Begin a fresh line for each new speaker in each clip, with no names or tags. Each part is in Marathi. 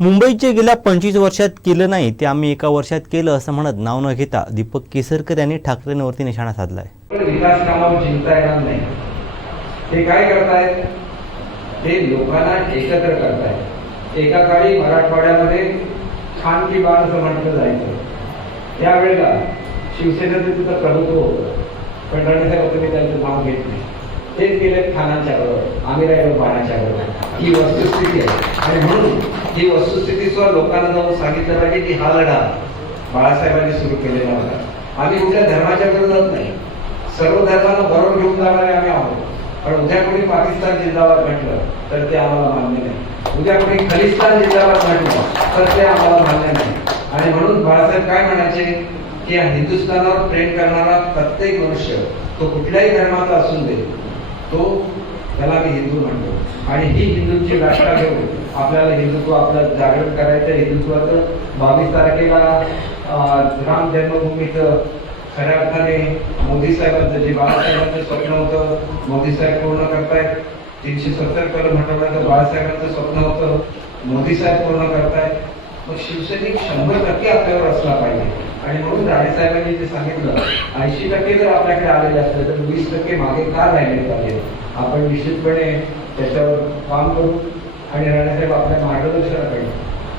मुंबईचे गेल्या पंचवीस वर्षात केलं नाही ते आम्ही एका वर्षात केलं असं म्हणत नाव न घेता दीपक केसरकर यांनी ठाकरेंवरती निशाणा साधलाय.
पण विकास कामावर चिंता येणार नाही. ते काय करतायत? ते लोकांना एकत्र करतायत. एका काळी मराठवाड्यामध्ये छान की बाण असं म्हटलं जायचं. त्यावेळेला शिवसेनेचं तिथं प्रभुत्व होतं. पण रणसाहेब तुम्ही त्यांचं नाव घेत नाही. तेच केले खानाच्या बरोबर आम्ही राहिलो पाण्याच्या बरोबर. ही वस्तुस्थिती आहे. आणि म्हणून ही वस्तुस्थिती सुद्धा लोकांना जाऊन सांगितलं पाहिजे की हा लढा बाळासाहेबांनी सुरू केलेला होता. आम्ही कुठल्या धर्माच्या विरोधात नाही. सर्व धर्माला बरोबर घेऊन जाणारे आम्ही आहोत. पण उद्या कोणी पाकिस्तान जिल्ह्यावर म्हटलं तर ते आम्हाला मान्य नाही. उद्या कोणी खलिस्तान जिल्ह्यावर म्हटलं तर ते आम्हाला मान्य नाही. आणि म्हणून बाळासाहेब काय म्हणायचे की हिंदुस्थानावर प्रेम करणारा प्रत्येक मनुष्य तो कुठल्याही धर्माचा असून दे तो त्याला मी हिंदू म्हणतो. आणि ही हिंदूंची व्याख्या घेऊन आपल्याला हिंदुत्व आपलं जागरण करायचं हिंदुत्वाचं बावीस तारखेला राम जन्मभूमीचं खऱ्या अर्थाने मोदी साहेबांचं जे बाळासाहेबांचं स्वप्न होतं मोदी साहेब पूर्ण करतायत. तीनशे सत्तर कलम तर बाळासाहेबांचं स्वप्न होतं. मोदी साहेब पूर्ण करतायत. मग शिवसैनिक शंभर टक्के आपल्यावर असला पाहिजे. आणि म्हणून राणेसाहेबांनी जे सांगितलं ऐंशी टक्के जर आपल्याकडे आलेले असले तर वीस टक्के मागे का राहिले पाहिजे आपण निश्चितपणे त्याच्यावर काम करू आणि राणेसाहेब आपल्या मार्गदर्शनाकडे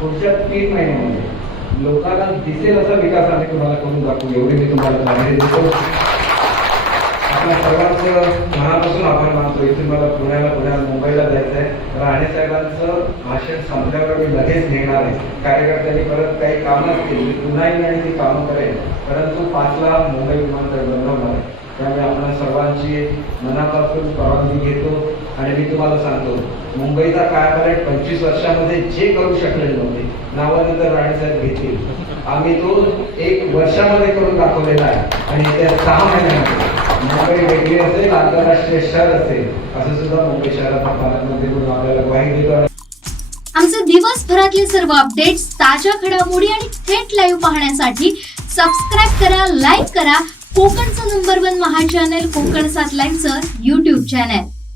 पुढच्या तीन महिन्यामध्ये लोकांना दिसेल असा विकास आम्ही तुम्हाला करून दाखवू. एवढी मी तुम्हाला देतो. आपल्या सर्वांचं मनापासून आभार मानतो. इथून मला पुण्याला पुण्याला द्यायचं आहे. राणे साहेबांचं भाषण संपल्यावर मी लगेच घेणार आहे. कार्यकर्त्यांनी परत काही कामं असतील मी पुन्हा येईन आणि ती कामं करेल परंतु पाचला मुंबई विमानतळ बंद होणार आहे. त्यामुळे आपण सर्वांची मनापासून परवानगी घेतो आणि मी तुम्हाला सांगतो मुंबईचा कायापालट पंचवीस वर्षामध्ये जे करू शकलेले नव्हते नावानंतर राणेसाहेब घेतील. आम्ही तो एक वर्षामध्ये करून दाखवलेला आहे. आणि त्या सहा महिन्यामध्ये मुंबई वेगळी असेल आंतरराष्ट्रीय शहर असेल असं सुद्धा मुंबई शहरात पालकमंत्री म्हणून आपल्याला ग्वाही देतो.
आमचे दिवसभरातले सर्व अपडेट्स ताज्या घडामोडी आणि थेट लाईव्ह पाहण्यासाठी सबस्क्राईब करा लाईक करा. कोकणचं नंबर वन महा चॅनल कोकण सात लाईनचं युट्यूब चॅनल